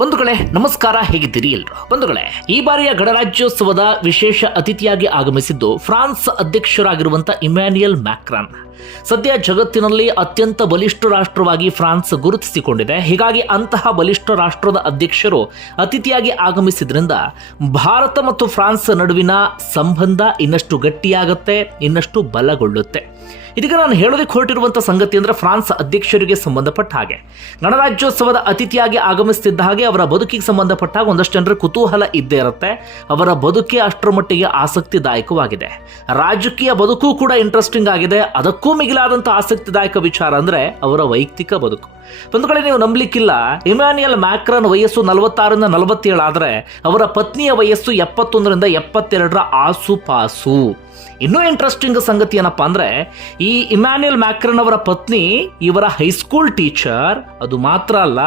ಬಂಧುಗಳೇ, ನಮಸ್ಕಾರ, ಹೇಗಿದ್ದೀರಿ ಎಲ್ರು? ಬಂಧುಗಳೇ, ಈ ಬಾರಿಯ ಗಣರಾಜ್ಯೋತ್ಸವದ ವಿಶೇಷ ಅತಿಥಿಯಾಗಿ ಆಗಮಿಸಿದ್ದು ಫ್ರಾನ್ಸ್ ಅಧ್ಯಕ್ಷರಾಗಿರುವಂತಹ ಇಮ್ಯಾನ್ಯುಯಲ್ ಮ್ಯಾಕ್ರಾನ್. ಸದ್ಯ ಜಗತ್ತಿನಲ್ಲಿ ಅತ್ಯಂತ ಬಲಿಷ್ಠ ರಾಷ್ಟ್ರವಾಗಿ ಫ್ರಾನ್ಸ್ ಗುರುತಿಸಿಕೊಂಡಿದೆ. ಹೀಗಾಗಿ ಅಂತಹ ಬಲಿಷ್ಠ ರಾಷ್ಟ್ರದ ಅಧ್ಯಕ್ಷರು ಅತಿಥಿಯಾಗಿ ಆಗಮಿಸಿದ್ರಿಂದ ಭಾರತ ಮತ್ತು ಫ್ರಾನ್ಸ್ ನಡುವಿನ ಸಂಬಂಧ ಇನ್ನಷ್ಟು ಗಟ್ಟಿಯಾಗುತ್ತೆ, ಇನ್ನಷ್ಟು ಬಲಗೊಳ್ಳುತ್ತೆ. ಇದೀಗ ನಾನು ಹೇಳೋದಕ್ಕೆ ಹೊರಟಿರುವಂಥ ಸಂಗತಿ ಅಂದರೆ ಫ್ರಾನ್ಸ್ ಅಧ್ಯಕ್ಷರಿಗೆ ಸಂಬಂಧಪಟ್ಟ ಹಾಗೆ. ಗಣರಾಜ್ಯೋತ್ಸವದ ಅತಿಥಿಯಾಗಿ ಆಗಮಿಸುತ್ತಿದ್ದ ಹಾಗೆ ಅವರ ಬದುಕಿಗೆ ಸಂಬಂಧಪಟ್ಟ ಹಾಗೆ ಒಂದಷ್ಟು ಜನರ ಕುತೂಹಲ ಇದ್ದೇ ಇರುತ್ತೆ. ಅವರ ಬದುಕೇ ಅಷ್ಟರ ಮಟ್ಟಿಗೆ ಆಸಕ್ತಿದಾಯಕವಾಗಿದೆ. ರಾಜಕೀಯ ಬದುಕು ಕೂಡ ಇಂಟ್ರೆಸ್ಟಿಂಗ್ ಆಗಿದೆ. ಅದಕ್ಕೂ ಮಿಗಿಲಾದಂಥ ಆಸಕ್ತಿದಾಯಕ ವಿಚಾರ ಅಂದರೆ ಅವರ ವೈಯಕ್ತಿಕ ಬದುಕು. ಕಡೆ ನೀವು ನಂಬಲಿಕ್ಕಿಲ್ಲ. ಇಮ್ಯಾನ್ಯಲ್ ಮ್ಯಾಕ್ರನ್ ವಯಸ್ಸು ನಲವತ್ತಾರರಿಂದ ನಲವತ್ತೇಳು ಆದರೆ ಅವರ ಪತ್ನಿಯ ವಯಸ್ಸು ಎಪ್ಪತ್ತೊಂದರಿಂದ ಎಪ್ಪತ್ತೆರಡರ ಆಸುಪಾಸು. ಇನ್ನೂ ಇಂಟ್ರೆಸ್ಟಿಂಗ್ ಸಂಗತಿ ಏನಪ್ಪ ಅಂದ್ರೆ, ಈ ಇಮ್ಯಾನ್ಯಲ್ ಮ್ಯಾಕ್ರನ್ ಅವರ ಪತ್ನಿ, ಇವರ ಹೈಸ್ಕೂಲ್ ಟೀಚರ್ ಅದು ಮಾತ್ರ ಅಲ್ಲ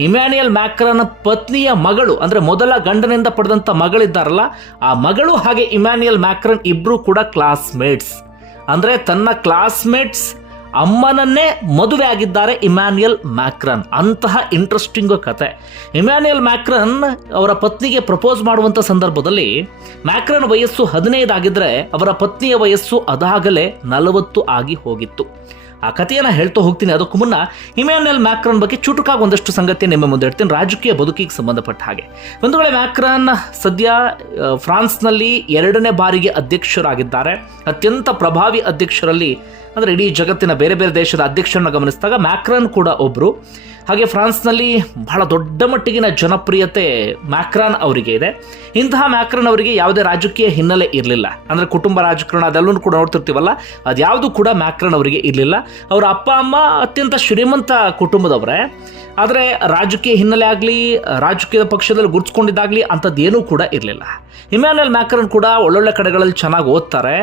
ಇಮ್ಯಾನ್ಯಲ್ ಮ್ಯಾಕ್ರನ್ ಪತ್ನಿಯ ಮಗಳು, ಅಂದ್ರೆ ಮೊದಲ ಗಂಡನಿಂದ ಪಡೆದಂತ ಮಗಳಿದ್ದಾರಲ್ಲ, ಆ ಮಗಳು ಹಾಗೆ ಇಮ್ಯಾನ್ಯಲ್ ಮ್ಯಾಕ್ರನ್ ಇಬ್ಬರೂ ಕೂಡ ಕ್ಲಾಸ್ಮೇಟ್ಸ್ ಅಂದ್ರೆ ತನ್ನ ಕ್ಲಾಸ್ಮೇಟ್ಸ್ ಅಮ್ಮನನ್ನೇ ಮದುವೆ ಆಗಿದ್ದಾರೆ ಇಮ್ಯಾನ್ಯಲ್ ಮ್ಯಾಕ್ರನ್. ಅಂತಹ ಇಂಟ್ರೆಸ್ಟಿಂಗ್ ಕತೆ. ಇಮ್ಯಾನ್ಯಲ್ ಮ್ಯಾಕ್ರನ್ ಅವರ ಪತ್ನಿಗೆ ಪ್ರಪೋಸ್ ಮಾಡುವಂಥ ಸಂದರ್ಭದಲ್ಲಿ ಮ್ಯಾಕ್ರನ್ ವಯಸ್ಸು ಹದಿನೈದಾಗಿದ್ದರೆ ಅವರ ಪತ್ನಿಯ ವಯಸ್ಸು ಅದಾಗಲೇ ನಲವತ್ತು ಆಗಿ ಹೋಗಿತ್ತು. ಆ ಕಥೆಯನ್ನು ಹೇಳ್ತಾ ಹೋಗ್ತೀನಿ. ಅದಕ್ಕೂ ಮುನ್ನ ಇಮ್ಯಾನ್ಯಲ್ ಮ್ಯಾಕ್ರನ್ ಬಗ್ಗೆ ಚುಟುಕಾಗಿ ಒಂದಷ್ಟು ಸಂಗತಿ ನಿಮ್ಮ ಮುಂದೆ ಹೇಳ್ತೀನಿ ರಾಜಕೀಯ ಬದುಕಿಗೆ ಸಂಬಂಧಪಟ್ಟ ಹಾಗೆ. ಒಂದು ವೇಳೆ ಮ್ಯಾಕ್ರನ್ ಸದ್ಯ ಫ್ರಾನ್ಸ್ನಲ್ಲಿ ಎರಡನೇ ಬಾರಿಗೆ ಅಧ್ಯಕ್ಷರಾಗಿದ್ದಾರೆ. ಅತ್ಯಂತ ಪ್ರಭಾವಿ ಅಧ್ಯಕ್ಷರಲ್ಲಿ ಅಂದರೆ ಇಡೀ ಜಗತ್ತಿನ ಬೇರೆ ಬೇರೆ ದೇಶದ ಅಧ್ಯಕ್ಷರನ್ನ ಗಮನಿಸಿದಾಗ ಮ್ಯಾಕ್ರನ್ ಕೂಡ ಒಬ್ಬರು ಹಾಗೆ ಫ್ರಾನ್ಸ್ನಲ್ಲಿ ಬಹಳ ದೊಡ್ಡ ಮಟ್ಟಿಗಿನ ಜನಪ್ರಿಯತೆ ಮ್ಯಾಕ್ರಾನ್ ಅವರಿಗೆ ಇದೆ. ಇಂತಹ ಮ್ಯಾಕ್ರಾನ್ ಅವರಿಗೆ ಯಾವುದೇ ರಾಜಕೀಯ ಹಿನ್ನೆಲೆ ಇರಲಿಲ್ಲ. ಅಂದರೆ ಕುಟುಂಬ ರಾಜಕಾರಣ ಅದೆಲ್ಲವೂ ಕೂಡ ನೋಡ್ತಿರ್ತೀವಲ್ಲ, ಅದ್ಯಾವುದು ಕೂಡ ಮ್ಯಾಕ್ರಾನ್ ಅವರಿಗೆ ಇರಲಿಲ್ಲ. ಅವರ ಅಪ್ಪ, ಅಮ್ಮ ಅತ್ಯಂತ ಶ್ರೀಮಂತ ಕುಟುಂಬದವರೇ. ಆದರೆ ರಾಜಕೀಯ ಹಿನ್ನೆಲೆ ಆಗಲಿ ರಾಜಕೀಯ ಪಕ್ಷದಲ್ಲಿ ಗುರುತಿಸ್ಕೊಂಡಿದ್ದಾಗಲಿ ಅಂಥದ್ದೇನೂ ಕೂಡ ಇರಲಿಲ್ಲ. ಇಮ್ಯಾನ್ಯಲ್ ಮ್ಯಾಕ್ರನ್ ಕೂಡ ಒಳ್ಳೊಳ್ಳೆ ಕಡೆಗಳಲ್ಲಿ ಚೆನ್ನಾಗಿ ಓದ್ತಾರೆ.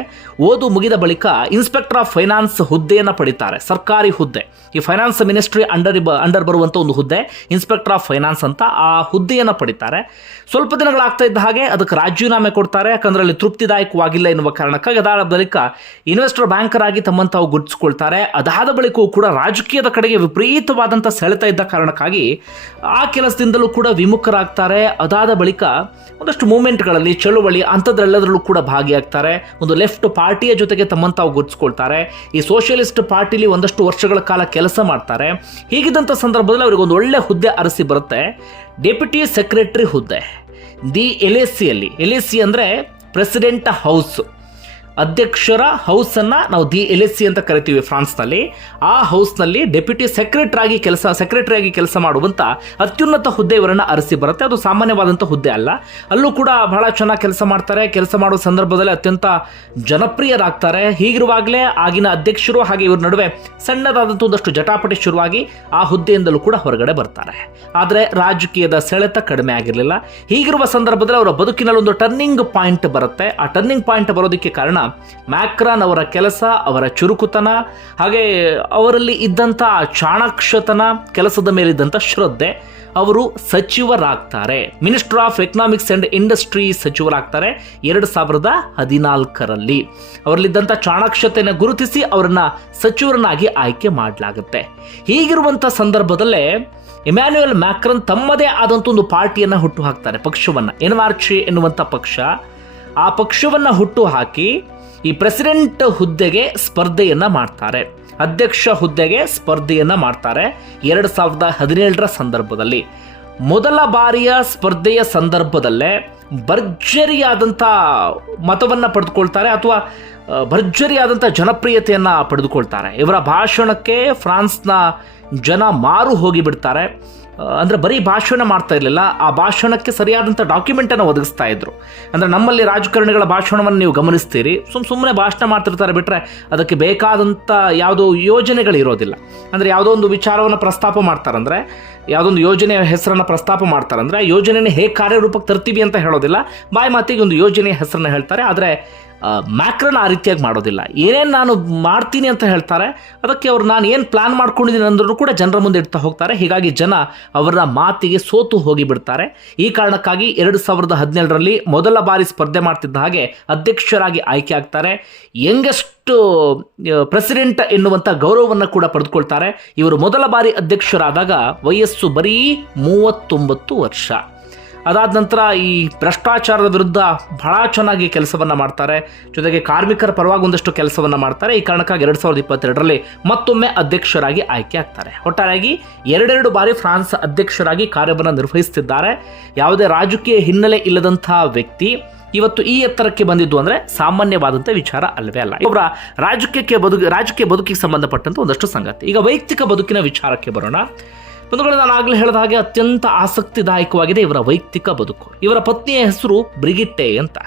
ಓದು ಮುಗಿದ ಬಳಿಕ ಇನ್ಸ್ಪೆಕ್ಟರ್ ಆಫ್ ಫೈನಾನ್ಸ್ ಹುದ್ದೆಯನ್ನು ಪಡಿತಾರೆ. ಸರ್ಕಾರಿ ಹುದ್ದೆ. ಈ ಫೈನಾನ್ಸ್ ಮಿನಿಸ್ಟ್ರಿ ಅಂಡರ್ ಅಂಡರ್ ಬರುವಂಥ ಒಂದು ಹುದ್ದೆ, ಇನ್ಸ್ಪೆಕ್ಟರ್ ಆಫ್ ಫೈನಾನ್ಸ್ ಅಂತ ಆ ಹುದ್ದೆಯನ್ನು ಪಡಿತಾರೆ. ಸ್ವಲ್ಪ ದಿನಗಳಾಗ್ತಾ ಇದ್ದ ಹಾಗೆ ಅದಕ್ಕೆ ರಾಜೀನಾಮೆ ಕೊಡ್ತಾರೆ. ಯಾಕಂದರೆ ಅಲ್ಲಿ ತೃಪ್ತಿದಾಯಕವಾಗಿಲ್ಲ ಎನ್ನುವ ಕಾರಣಕ್ಕಾಗಿ ಅದಾದ ಬಳಿಕ ಇನ್ವೆಸ್ಟರ್ ಬ್ಯಾಂಕರ್ ಆಗಿ ತಮ್ಮನ್ನು ತಾವು ಗುರುತಿಸ್ಕೊಳ್ತಾರೆ. ಅದಾದ ಬಳಿಕವೂ ಕೂಡ ರಾಜಕೀಯದ ಕಡೆಗೆ ವಿಪರೀತವಾದಂಥ ಸೆಳೆತ ಇದ್ದ ಕಾರಣಕ್ಕಾಗಿ ಆ ಕೆಲಸದಿಂದಲೂ ಕೂಡ ವಿಮುಖರಾಗ್ತಾರೆ. ಅದಾದ ಬಳಿಕ ಒಂದಷ್ಟು ಮೂಮೆಂಟ್ಗಳಲ್ಲಿ ಚಳುವಳಿ ಅಂಥದ್ರೆಲ್ಲದರಲ್ಲೂ ಕೂಡ ಭಾಗಿಯಾಗ್ತಾರೆ. ಒಂದು ಲೆಫ್ಟ್ ಪಾರ್ಟಿಯ ಜೊತೆಗೆ ತಮ್ಮನ್ನು ತಾವು ಗುರುತಿಸ್ಕೊಳ್ತಾರೆ. ಈ ಸೋಷಿಯಲಿಸ್ಟ್ ಪಾರ್ಟಿಲಿ ಒಂದಷ್ಟು ವರ್ಷಗಳ ಕಾಲ ಕೆಲಸ ಮಾಡ್ತಾರೆ. ಹೀಗಿದ್ದಂಥ ಸಂದರ್ಭದಲ್ಲಿ ಅವರಿಗೆ ಒಂದು ಒಳ್ಳೆ ಹುದ್ದೆ ಅರಸಿ ಬರುತ್ತೆ. ಡೆಪ್ಯೂಟಿ ಸೆಕ್ರೆಟರಿ ಹುದ್ದೆ. ದಿ ಎಲ್ ಎಸ್ ಸಿಯಲ್ಲಿ ಎಲ್ ಎಸ್ ಸಿ ಅಂದರೆ ಪ್ರೆಸಿಡೆಂಟ್ ಹೌಸ್. ಅಧ್ಯಕ್ಷರ ಹೌಸನ್ನು ನಾವು ದಿ ಎಲ್ ಎಸ್ ಸಿ ಅಂತ ಕರಿತೀವಿ ಫ್ರಾನ್ಸ್ನಲ್ಲಿ. ಆ ಹೌಸ್ನಲ್ಲಿ ಡೆಪ್ಯೂಟಿ ಸೆಕ್ರೆಟರಿ ಆಗಿ ಕೆಲಸ ಸೆಕ್ರೆಟರಿ ಆಗಿ ಕೆಲಸ ಮಾಡುವಂಥ ಅತ್ಯುನ್ನತ ಹುದ್ದೆ ಇವರನ್ನು ಅರಸಿ ಬರುತ್ತೆ. ಅದು ಸಾಮಾನ್ಯವಾದಂಥ ಹುದ್ದೆ ಅಲ್ಲ. ಅಲ್ಲೂ ಕೂಡ ಬಹಳ ಚೆನ್ನಾಗಿ ಕೆಲಸ ಮಾಡ್ತಾರೆ. ಕೆಲಸ ಮಾಡುವ ಸಂದರ್ಭದಲ್ಲಿ ಅತ್ಯಂತ ಜನಪ್ರಿಯರಾಗ್ತಾರೆ. ಹೀಗಿರುವಾಗಲೇ ಆಗಿನ ಅಧ್ಯಕ್ಷರು ಹಾಗೆ ಇವ್ರ ನಡುವೆ ಸಣ್ಣದಾದಂಥ ಒಂದಷ್ಟು ಜಟಾಪಟಿ ಶುರುವಾಗಿ ಆ ಹುದ್ದೆಯಿಂದಲೂ ಕೂಡ ಹೊರಗಡೆ ಬರ್ತಾರೆ. ಆದರೆ ರಾಜಕೀಯದ ಸೆಳೆತ ಕಡಿಮೆ ಆಗಿರಲಿಲ್ಲ. ಹೀಗಿರುವ ಸಂದರ್ಭದಲ್ಲಿ ಅವರ ಬದುಕಿನಲ್ಲಿ ಒಂದು ಟರ್ನಿಂಗ್ ಪಾಯಿಂಟ್ ಬರುತ್ತೆ. ಆ ಟರ್ನಿಂಗ್ ಪಾಯಿಂಟ್ ಬರೋದಕ್ಕೆ ಕಾರಣ ಮ್ಯಾಕ್ರಾನ್ ಅವರ ಕೆಲಸ, ಅವರ ಚುರುಕುತನ, ಹಾಗೆ ಅವರಲ್ಲಿ ಇದ್ದಂಥ ಚಾಣಾಕ್ಷತನ ಕೆಲಸದ ಮೇಲಿದ್ದಂಥ ಶ್ರದ್ಧೆ, ಅವರು ಸಚಿವರಾಗ್ತಾರೆ. Minister of economics and industry ಸಚಿವರಾಗ್ತಾರೆ ಎರಡು ಸಾವಿರದ ಹದಿನಾಲ್ಕರಲ್ಲಿ. ಅವರಲ್ಲಿದ್ದಂಥ ಚಾಣಾಕ್ಷತೆಯನ್ನು ಗುರುತಿಸಿ ಅವರನ್ನ ಸಚಿವರನ್ನಾಗಿ ಆಯ್ಕೆ ಮಾಡಲಾಗುತ್ತೆ. ಹೀಗಿರುವಂಥ ಸಂದರ್ಭದಲ್ಲೇ ಇಮ್ಯಾನ್ಯುಯಲ್ ಮ್ಯಾಕ್ರನ್ ತಮ್ಮದೇ ಆದಂಥ ಒಂದು ಪಾರ್ಟಿಯನ್ನು ಹುಟ್ಟು ಹಾಕ್ತಾರೆ, ಪಕ್ಷವನ್ನು. ಎನ್ಮಾರ್ಚಿ ಎನ್ನುವಂಥ ಪಕ್ಷ ಆ ಪಕ್ಷವನ್ನು ಹುಟ್ಟು ಹಾಕಿ ಈ ಪ್ರೆಸಿಡೆಂಟ್ ಹುದ್ದೆಗೆ ಸ್ಪರ್ಧೆಯನ್ನ ಮಾಡ್ತಾರೆ. ಅಧ್ಯಕ್ಷ ಹುದ್ದೆಗೆ ಸ್ಪರ್ಧೆಯನ್ನ ಮಾಡ್ತಾರೆ ಎರಡು ಸಾವಿರದ ಹದಿನೇಳರ ಸಂದರ್ಭದಲ್ಲಿ. ಮೊದಲ ಬಾರಿಯ ಸ್ಪರ್ಧೆಯ ಸಂದರ್ಭದಲ್ಲೇ ಭರ್ಜರಿಯಾದಂಥ ಮತವನ್ನು ಪಡೆದುಕೊಳ್ತಾರೆ ಅಥವಾ ಭರ್ಜರಿಯಾದಂಥ ಜನಪ್ರಿಯತೆಯನ್ನು ಪಡೆದುಕೊಳ್ತಾರೆ. ಇವರ ಭಾಷಣಕ್ಕೆ ಫ್ರಾನ್ಸ್ನ ಜನ ಮಾರು ಹೋಗಿಬಿಡ್ತಾರೆ. ಅಂದರೆ ಬರೀ ಭಾಷಣ ಮಾಡ್ತಾ ಇರಲಿಲ್ಲ, ಆ ಭಾಷಣಕ್ಕೆ ಸರಿಯಾದಂಥ ಡಾಕ್ಯುಮೆಂಟನ್ನು ಒದಗಿಸ್ತಾ ಇದ್ರು. ಅಂದರೆ ನಮ್ಮಲ್ಲಿ ರಾಜಕಾರಣಿಗಳ ಭಾಷಣವನ್ನು ನೀವು ಗಮನಿಸ್ತೀರಿ, ಸುಮ್ ಸುಮ್ಮನೆ ಭಾಷಣ ಮಾಡ್ತಿರ್ತಾರೆ ಬಿಟ್ಟರೆ ಅದಕ್ಕೆ ಬೇಕಾದಂಥ ಯಾವುದೋ ಯೋಜನೆಗಳು ಇರೋದಿಲ್ಲ. ಅಂದರೆ ಯಾವುದೋ ಒಂದು ವಿಚಾರವನ್ನು ಪ್ರಸ್ತಾಪ ಮಾಡ್ತಾರಂದರೆ ಯಾವುದೊಂದು ಯೋಜನೆಯ ಹೆಸರನ್ನು ಪ್ರಸ್ತಾಪ ಮಾಡ್ತಾರಂದರೆ, ಆ ಯೋಜನೆಯನ್ನು ಹೇಗೆ ಕಾರ್ಯರೂಪಕ್ಕೆ ತರ್ತೀವಿ ಅಂತ ಹೇಳೋದಿಲ್ಲ. ಬಾಯಿ ಮಾತಿಗೆ ಒಂದು ಯೋಜನೆಯ ಹೆಸರನ್ನು ಹೇಳ್ತಾರೆ, ಆದರೆ ಮ್ಯಾಕ್ರನ್ ಆ ರೀತಿಯಾಗಿ ಮಾಡೋದಿಲ್ಲ. ಏನೇನು ನಾನು ಮಾಡ್ತೀನಿ ಅಂತ ಹೇಳ್ತಾರೆ, ಅದಕ್ಕೆ ಅವ್ರು ನಾನು ಏನು ಪ್ಲಾನ್ ಮಾಡ್ಕೊಂಡಿದ್ದೀನಿ ಅಂದ್ರೂ ಕೂಡ ಜನರ ಮುಂದೆ ಇಡ್ತಾ ಹೋಗ್ತಾರೆ. ಹೀಗಾಗಿ ಜನ ಅವರ ಮಾತಿಗೆ ಸೋತು ಹೋಗಿಬಿಡ್ತಾರೆ. ಈ ಕಾರಣಕ್ಕಾಗಿ ಎರಡು ಸಾವಿರದ ಹದಿನೇಳರಲ್ಲಿ ಮೊದಲ ಬಾರಿ ಸ್ಪರ್ಧೆ ಮಾಡ್ತಿದ್ದ ಹಾಗೆ ಅಧ್ಯಕ್ಷರಾಗಿ ಆಯ್ಕೆ ಆಗ್ತಾರೆ. ಯಂಗೆಸ್ಟ್ ಪ್ರೆಸಿಡೆಂಟ್ ಎನ್ನುವಂಥ ಗೌರವವನ್ನು ಕೂಡ ಪಡೆದುಕೊಳ್ತಾರೆ. ಇವರು ಮೊದಲ ಬಾರಿ ಅಧ್ಯಕ್ಷರಾದಾಗ ವಯಸ್ಸು ಬರೀ ಮೂವತ್ತೊಂಬತ್ತು ವರ್ಷ. ಅದಾದ ನಂತರ ಈ ಭ್ರಷ್ಟಾಚಾರದ ವಿರುದ್ಧ ಬಹಳ ಚೆನ್ನಾಗಿ ಕೆಲಸವನ್ನು ಮಾಡ್ತಾರೆ. ಜೊತೆಗೆ ಕಾರ್ಮಿಕರ ಪರವಾಗಿ ಒಂದಷ್ಟು ಕೆಲಸವನ್ನು ಮಾಡ್ತಾರೆ. ಈ ಕಾರಣಕ್ಕಾಗಿ ಎರಡು ಸಾವಿರದ ಇಪ್ಪತ್ತೆರಡರಲ್ಲಿ ಮತ್ತೊಮ್ಮೆ ಅಧ್ಯಕ್ಷರಾಗಿ ಆಯ್ಕೆ ಆಗ್ತಾರೆ. ಒಟ್ಟಾರೆಯಾಗಿ ಎರಡೆರಡು ಬಾರಿ ಫ್ರಾನ್ಸ್ ಅಧ್ಯಕ್ಷರಾಗಿ ಕಾರ್ಯವನ್ನು ನಿರ್ವಹಿಸುತ್ತಿದ್ದಾರೆ ಯಾವುದೇ ರಾಜಕೀಯ ಹಿನ್ನೆಲೆ ಇಲ್ಲದಂತಹ ವ್ಯಕ್ತಿ ಇವತ್ತು ಈ ಎತ್ತರಕ್ಕೆ ಬಂದಿದ್ದು ಅಂದ್ರೆ ಸಾಮಾನ್ಯವಾದಂಥ ವಿಚಾರ ಅಲ್ಲವೇ ಅಲ್ಲ. ಒಬ್ಬರ ರಾಜಕೀಯಕ್ಕೆ ಬದುಕು, ರಾಜಕೀಯ ಬದುಕಿಗೆ ಸಂಬಂಧಪಟ್ಟಂತ ಒಂದಷ್ಟು ಸಂಗತಿ. ಈಗ ವೈಯಕ್ತಿಕ ಬದುಕಿನ ವಿಚಾರಕ್ಕೆ ಬರೋಣ. ಬಂಧುಗಳು, ನಾನು ಆಗಲೇ ಹೇಳಿದ ಹಾಗೆ ಅತ್ಯಂತ ಆಸಕ್ತಿದಾಯಕವಾಗಿದೆ ಇವರ ವೈಯಕ್ತಿಕ ಬದುಕು. ಇವರ ಪತ್ನಿಯ ಹೆಸರು ಬ್ರಿಗಿಟ್ಟೆ ಅಂತ.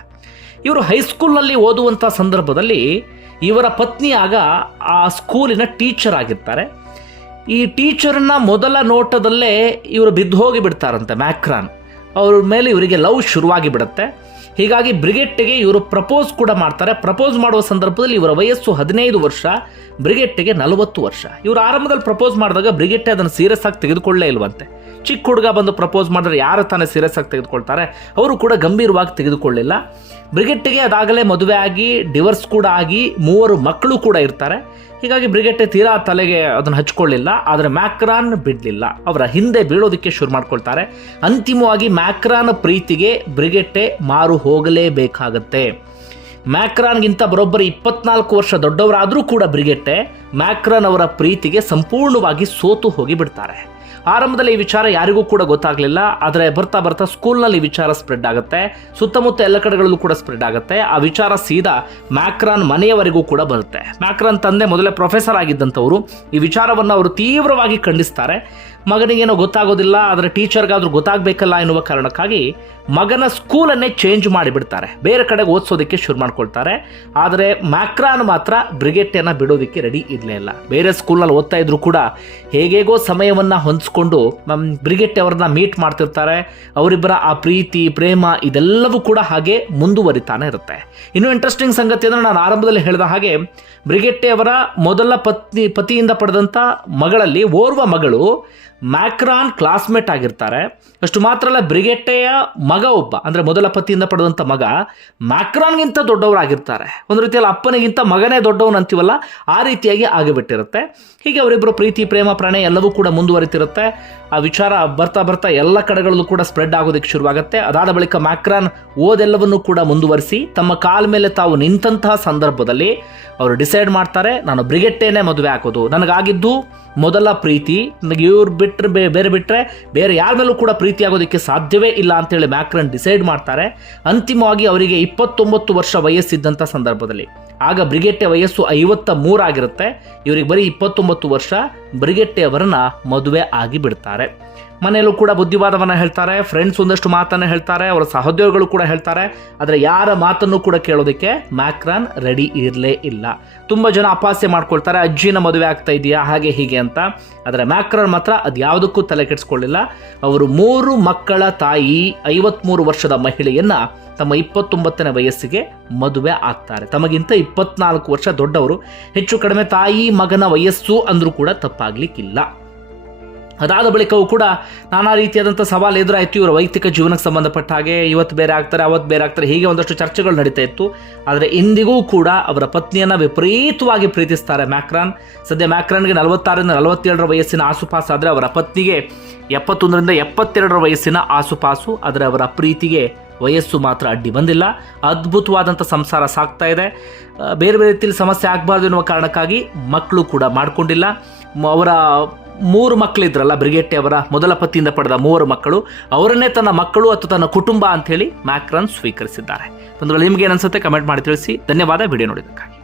ಇವರು ಹೈಸ್ಕೂಲ್ನಲ್ಲಿ ಓದುವಂಥ ಸಂದರ್ಭದಲ್ಲಿ ಇವರ ಪತ್ನಿ ಆಗ ಆ ಸ್ಕೂಲಿನ ಟೀಚರ್ ಆಗಿರ್ತಾರೆ. ಈ ಟೀಚರ್ನ ಮೊದಲ ನೋಟದಲ್ಲೇ ಇವರು ಬಿದ್ದು ಹೋಗಿ ಬಿಡ್ತಾರಂತೆ, ಮ್ಯಾಕ್ರಾನ್. ಅವ್ರ ಮೇಲೆ ಇವರಿಗೆ ಲವ್ ಶುರುವಾಗಿ ಬಿಡುತ್ತೆ ಹೀಗಾಗಿ ಬ್ರಿಗೆಟ್ಟಿಗೆ ಇವರು ಪ್ರಪೋಸ್ ಕೂಡ ಮಾಡ್ತಾರೆ. ಪ್ರಪೋಸ್ ಮಾಡುವ ಸಂದರ್ಭದಲ್ಲಿ ಇವರ ವಯಸ್ಸು ಹದಿನೈದು ವರ್ಷ, ಬ್ರಿಗೆಟ್ಟಿಗೆ ನಲವತ್ತು ವರ್ಷ. ಇವರು ಆರಂಭದಲ್ಲಿ ಪ್ರಪೋಸ್ ಮಾಡಿದಾಗ ಬ್ರಿಗೆಟ್ಟೆ ಅದನ್ನು ಸೀರಿಯಸ್ ಆಗಿ ತೆಗೆದುಕೊಳ್ಳೇ ಇಲ್ವಂತೆ. ಚಿಕ್ಕ ಹುಡುಗ ಬಂದು ಪ್ರಪೋಸ್ ಮಾಡಿದ್ರೆ ಯಾರು ತಾನೇ ಸೀರಿಯಸ್ ಆಗಿ ತೆಗೆದುಕೊಳ್ತಾರೆ? ಅವರು ಕೂಡ ಗಂಭೀರವಾಗಿ ತೆಗೆದುಕೊಳ್ಳಿಲ್ಲ. ಬ್ರಿಗೆಟ್ಟಿಗೆ ಅದಾಗಲೇ ಮದುವೆ ಆಗಿ, ಡಿವರ್ಸ್ ಕೂಡ ಆಗಿ, ಮೂವರು ಮಕ್ಕಳು ಕೂಡ ಇರ್ತಾರೆ. ಹೀಗಾಗಿ ಬ್ರಿಗೇಟೆ ತೀರಾ ತಲೆಗೆ ಅದನ್ನು ಹಚ್ಕೊಳ್ಳಿಲ್ಲ, ಆದರೆ ಮ್ಯಾಕ್ರಾನ್ ಬಿಡಲಿಲ್ಲ. ಅವರ ಹಿಂದೆ ಬೀಳೋದಕ್ಕೆ ಶುರು ಮಾಡ್ಕೊಳ್ತಾರೆ. ಅಂತಿಮವಾಗಿ ಮ್ಯಾಕ್ರಾನ್ ಪ್ರೀತಿಗೆ ಬ್ರಿಗೇಟೆ ಮಾರು ಹೋಗಲೇಬೇಕಾಗತ್ತೆ. ಮ್ಯಾಕ್ರಾನ್ಗಿಂತ ಬರೋಬ್ಬರಿ ಇಪ್ಪತ್ನಾಲ್ಕು ವರ್ಷ ದೊಡ್ಡವರಾದರೂ ಕೂಡ ಬ್ರಿಗೇಟೆ ಮ್ಯಾಕ್ರಾನ್ ಅವರ ಪ್ರೀತಿಗೆ ಸಂಪೂರ್ಣವಾಗಿ ಸೋತು ಹೋಗಿ ಬಿಡ್ತಾರೆ ಆರಂಭದಲ್ಲಿ ಈ ವಿಚಾರ ಯಾರಿಗೂ ಕೂಡ ಗೊತ್ತಾಗಲಿಲ್ಲ, ಆದರೆ ಬರ್ತಾ ಬರ್ತಾ ಸ್ಕೂಲ್ನಲ್ಲಿ ವಿಚಾರ ಸ್ಪ್ರೆಡ್ ಆಗುತ್ತೆ. ಸುತ್ತಮುತ್ತ ಎಲ್ಲ ಕಡೆಗಳಲ್ಲೂ ಕೂಡ ಸ್ಪ್ರೆಡ್ ಆಗುತ್ತೆ. ಆ ವಿಚಾರ ಸೀದಾ ಮ್ಯಾಕ್ರಾನ್ ಮನೆಯವರೆಗೂ ಕೂಡ ಬರುತ್ತೆ. ಮ್ಯಾಕ್ರಾನ್ ತಂದೆ ಮೊದಲೇ ಪ್ರೊಫೆಸರ್ ಆಗಿದ್ದಂಥವರು, ಈ ವಿಚಾರವನ್ನು ಅವರು ತೀವ್ರವಾಗಿ ಖಂಡಿಸ್ತಾರೆ. ಮಗನಿಗೇನೋ ಗೊತ್ತಾಗೋದಿಲ್ಲ, ಆದರೆ ಟೀಚರ್ಗಾದರೂ ಗೊತ್ತಾಗಬೇಕಲ್ಲ ಎನ್ನುವ ಕಾರಣಕ್ಕಾಗಿ ಮಗನ ಸ್ಕೂಲನ್ನೇ ಚೇಂಜ್ ಮಾಡಿಬಿಡ್ತಾರೆ. ಬೇರೆ ಕಡೆಗೆ ಓದಿಸೋದಕ್ಕೆ ಶುರು ಮಾಡ್ಕೊಳ್ತಾರೆ. ಆದರೆ ಮ್ಯಾಕ್ರಾನ್ ಮಾತ್ರ ಬ್ರಿಗೇಟನ್ನು ಬಿಡೋದಕ್ಕೆ ರೆಡಿ ಇರಲೇ ಇಲ್ಲ. ಬೇರೆ ಸ್ಕೂಲ್ನಲ್ಲಿ ಓದ್ತಾ ಇದ್ರು ಕೂಡ ಹೇಗೇಗೋ ಸಮಯವನ್ನು ಹೊಂದಿಸ್ಕೊಂಡು ಬ್ರಿಗೇಟ್ ಅವರನ್ನ ಮೀಟ್ ಮಾಡ್ತಿರ್ತಾರೆ. ಅವರಿಬ್ಬರ ಆ ಪ್ರೀತಿ, ಪ್ರೇಮ ಇದೆಲ್ಲವೂ ಕೂಡ ಹಾಗೆ ಮುಂದುವರಿತಾನೆ ಇರುತ್ತೆ. ಇನ್ನು ಇಂಟ್ರೆಸ್ಟಿಂಗ್ ಸಂಗತಿ ಅಂದರೆ ನಾನು ಆರಂಭದಲ್ಲಿ ಹೇಳಿದ ಹಾಗೆ ಬ್ರಿಗೇಟೆ ಅವರ ಮೊದಲ ಪತ್ನಿ, ಪತಿಯಿಂದ ಪಡೆದಂಥ ಮಗಳಲ್ಲಿ ಓರ್ವ ಮಗಳು ಮ್ಯಾಕ್ರಾನ್ ಕ್ಲಾಸ್ಮೇಟ್ ಆಗಿರ್ತಾರೆ. ಅಷ್ಟು ಮಾತ್ರ ಅಲ್ಲ ಬ್ರಿಗೇಟೆಯ ಮಗ ಒಬ್ಬ, ಅಂದರೆ ಮೊದಲ ಪತಿಯಿಂದ ಪಡೆದಂಥ ಮಗ, ಮ್ಯಾಕ್ರಾನ್ಗಿಂತ ದೊಡ್ಡವರಾಗಿರ್ತಾರೆ. ಒಂದು ರೀತಿಯಲ್ಲಿ ಅಪ್ಪನಿಗಿಂತ ಮಗನೇ ದೊಡ್ಡವನು ಅಂತೀವಲ್ಲ, ಆ ರೀತಿಯಾಗಿ ಆಗಿಬಿಟ್ಟಿರುತ್ತೆ ಹೀಗೆ ಅವರಿಬ್ಬರು ಪ್ರೀತಿ, ಪ್ರೇಮ, ಪ್ರಣಯ ಎಲ್ಲವೂ ಕೂಡ ಮುಂದುವರಿತಿರುತ್ತೆ. ಆ ವಿಚಾರ ಬರ್ತಾ ಬರ್ತಾ ಎಲ್ಲ ಕಡೆಗಳಲ್ಲೂ ಕೂಡ ಸ್ಪ್ರೆಡ್ ಆಗೋದಕ್ಕೆ ಶುರುವಾಗುತ್ತೆ. ಅದಾದ ಬಳಿಕ ಮ್ಯಾಕ್ರಾನ್ ಓದೆಲ್ಲವನ್ನೂ ಕೂಡ ಮುಂದುವರಿಸಿ, ತಮ್ಮ ಕಾಲ ಮೇಲೆ ತಾವು ನಿಂತಹ ಸಂದರ್ಭದಲ್ಲಿ ಅವರು ಡಿಸೈಡ್ ಮಾಡ್ತಾರೆ, ನಾನು ಬ್ರಿಗೆಟ್ಟೇನೆ ಮದುವೆ ಹಾಕೋದು. ನನಗಾಗಿದ್ದು ಮೊದಲ ಪ್ರೀತಿ. ನನಗೆ ಇವ್ರು ಬಿಟ್ಟರೆ ಬೇರೆ ಬಿಟ್ಟರೆ ಬೇರೆ ಯಾರ ಮೇಲೂ ಕೂಡ ಪ್ರೀತಿ ಆಗೋದಕ್ಕೆ ಸಾಧ್ಯವೇ ಇಲ್ಲ ಅಂತೇಳಿ ಮ್ಯಾಕ್ರನ್ ಡಿಸೈಡ್ ಮಾಡ್ತಾರೆ ಅಂತಿಮವಾಗಿ ಅವರಿಗೆ ಇಪ್ಪತ್ತೊಂಬತ್ತು ವರ್ಷ ವಯಸ್ಸಿದ್ದಂಥ ಸಂದರ್ಭದಲ್ಲಿ. ಆಗ ಬ್ರಿಗೆಟ್ಟೆ ವಯಸ್ಸು ಐವತ್ತ ಮೂರಾಗಿರುತ್ತೆ ಇವರಿಗೆ ಬರೀ ಇಪ್ಪತ್ತೊಂಬತ್ತು ವರ್ಷ ಬ್ರಿಗೇಟೆ ಮದುವೆ ಆಗಿ ಬಿಡ್ತಾರೆ ಮನೆಯಲ್ಲೂ ಕೂಡ ಬುದ್ಧಿವಾದವನ್ನು ಹೇಳ್ತಾರೆ ಫ್ರೆಂಡ್ಸ್ ಒಂದಷ್ಟು ಮಾತನ್ನು ಹೇಳ್ತಾರೆ, ಅವರ ಸಹೋದ್ಯೋಗಿಗಳು ಕೂಡ ಹೇಳ್ತಾರೆ, ಆದರೆ ಯಾರ ಮಾತನ್ನು ಕೂಡ ಕೇಳೋದಕ್ಕೆ ಮ್ಯಾಕ್ರಾನ್ ರೆಡಿ ಇರಲೇ ಇಲ್ಲ. ತುಂಬ ಜನ ಅಪಾಸ್ಯ ಮಾಡ್ಕೊಳ್ತಾರೆ, ಅಜ್ಜಿನ ಮದುವೆ ಆಗ್ತಾ ಇದೆಯಾ, ಹಾಗೆ ಹೀಗೆ ಅಂತ. ಆದರೆ ಮ್ಯಾಕ್ರಾನ್ ಮಾತ್ರ ಅದು ಯಾವುದಕ್ಕೂ ತಲೆ ಕೆಡಿಸ್ಕೊಳ್ಳಿಲ್ಲ. ಅವರು ಮೂರು ಮಕ್ಕಳ ತಾಯಿ, ಐವತ್ಮೂರು ವರ್ಷದ ಮಹಿಳೆಯನ್ನು ತಮ್ಮ ಇಪ್ಪತ್ತೊಂಬತ್ತನೇ ವಯಸ್ಸಿಗೆ ಮದುವೆ ಆಗ್ತಾರೆ. ತಮಗಿಂತ ಇಪ್ಪತ್ನಾಲ್ಕು ವರ್ಷ ದೊಡ್ಡವರು. ಹೆಚ್ಚು ಕಡಿಮೆ ತಾಯಿ, ಮಗನ ವಯಸ್ಸು ಅಂದರೂ ಕೂಡ ತಪ್ಪಾಗ್ಲಿಕ್ಕಿಲ್ಲ. ಅದಾದ ಬಳಿಕವೂ ಕೂಡ ನಾನಾ ರೀತಿಯಾದಂಥ ಸವಾಲು ಎದುರಾಯಿತು. ಇವರ ವೈಯಕ್ತಿಕ ಜೀವನಕ್ಕೆ ಸಂಬಂಧಪಟ್ಟ ಹಾಗೆ ಇವತ್ತು ಬೇರೆ ಆಗ್ತಾರೆ, ಅವತ್ತು ಬೇರೆ ಆಗ್ತಾರೆ, ಹೀಗೆ ಒಂದಷ್ಟು ಚರ್ಚೆಗಳು ನಡೀತಾ ಇತ್ತು. ಆದರೆ ಇಂದಿಗೂ ಕೂಡ ಅವರ ಪತ್ನಿಯನ್ನು ವಿಪರೀತವಾಗಿ ಪ್ರೀತಿಸ್ತಾರೆ ಮ್ಯಾಕ್ರಾನ್. ಸದ್ಯ ಮ್ಯಾಕ್ರಾನ್ಗೆ ನಲವತ್ತಾರರಿಂದ ನಲವತ್ತೇಳರ ವಯಸ್ಸಿನ ಆಸುಪಾಸು, ಆದರೆ ಅವರ ಪತ್ನಿಗೆ ಎಪ್ಪತ್ತೊಂದರಿಂದ ಎಪ್ಪತ್ತೆರಡರ ವಯಸ್ಸಿನ ಆಸುಪಾಸು, ಆದರೆ ಅವರ ಪ್ರೀತಿಗೆ ವಯಸ್ಸು ಮಾತ್ರ ಅಡ್ಡಿ ಬಂದಿಲ್ಲ. ಅದ್ಭುತವಾದಂಥ ಸಂಸಾರ ಸಾಗ್ತಾ ಇದೆ. ಬೇರೆ ಬೇರೆ ರೀತಿಯಲ್ಲಿ ಸಮಸ್ಯೆ ಆಗಬಾರ್ದು ಎನ್ನುವ ಕಾರಣಕ್ಕಾಗಿ ಮಕ್ಕಳು ಕೂಡ ಮಾಡಿಕೊಂಡಿಲ್ಲ. ಅವರ ಮೂರು ಮಕ್ಕಳಿದ್ರಲ್ಲ ಬ್ರಿಗೇಟಿ ಅವರ ಮೊದಲ ಪತಿಯಿಂದ ಪಡೆದ ಮೂವರು ಮಕ್ಕಳು. ಅವರನ್ನೇ ತನ್ನ ಮಕ್ಕಳು ಅಥವಾ ತನ್ನ ಕುಟುಂಬ ಅಂತ ಹೇಳಿ ಮ್ಯಾಕ್ರನ್ ಸ್ವೀಕರಿಸಿದ್ದಾರೆ. ನಿಮ್ಗೆ ಏನನ್ಸುತ್ತೆ ಕಮೆಂಟ್ ಮಾಡಿ ತಿಳಿಸಿ. ಧನ್ಯವಾದ, ವಿಡಿಯೋ ನೋಡಿದ್ದಕ್ಕಾಗಿ.